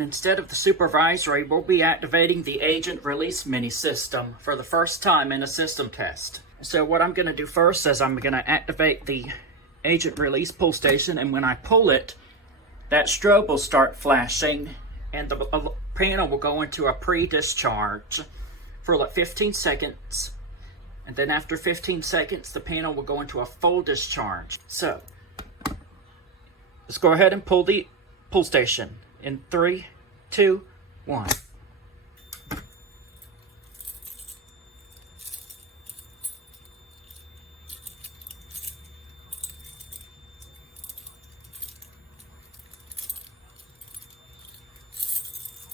And instead of the supervisory, we'll be activating the agent release mini system for the first time in a system test. So what I'm going to do first is I'm going to activate the agent release pull station, and when I pull it, that strobe will start flashing and the panel will go into a pre-discharge for like 15 seconds. And then after 15 seconds, the panel will go into a full discharge. So let's go ahead and pull the pull station in 3, 2, 1.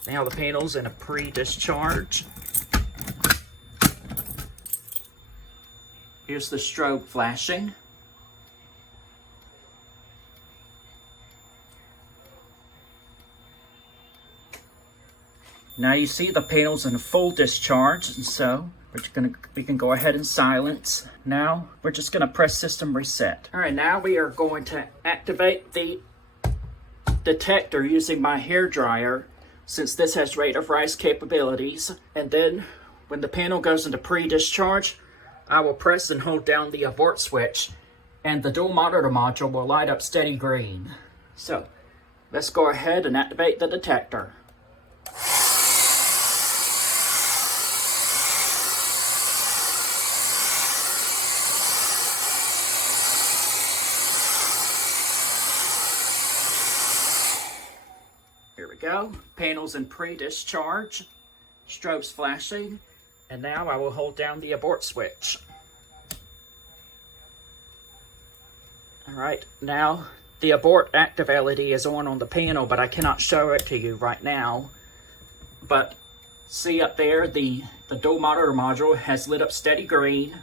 Now the panel's in a pre-discharge. Here's the strobe flashing. Now you see the panel's in a full discharge, and so we can go ahead and silence. Now we're just gonna press system reset. All right, now we are going to activate the detector using my hair dryer, since this has rate of rise capabilities. And then when the panel goes into pre-discharge, I will press and hold down the abort switch and the dual monitor module will light up steady green. So let's go ahead and activate the detector. Here we go. Panel's in pre-discharge, strobes flashing, and now I will hold down the abort switch. Alright, now the abort activity is on the panel, but I cannot show it to you right now. But see up there, the dual monitor module has lit up steady green,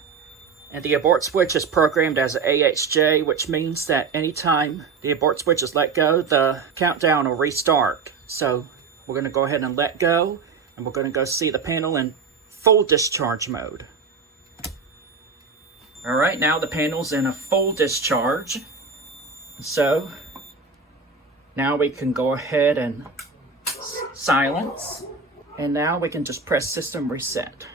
and the abort switch is programmed as an AHJ, which means that anytime the abort switch is let go, the countdown will restart. So we're going to go ahead and let go, and we're going to go see the panel in full discharge mode. All right, now the panel's in a full discharge. So now we can go ahead and silence, and now we can just press system reset.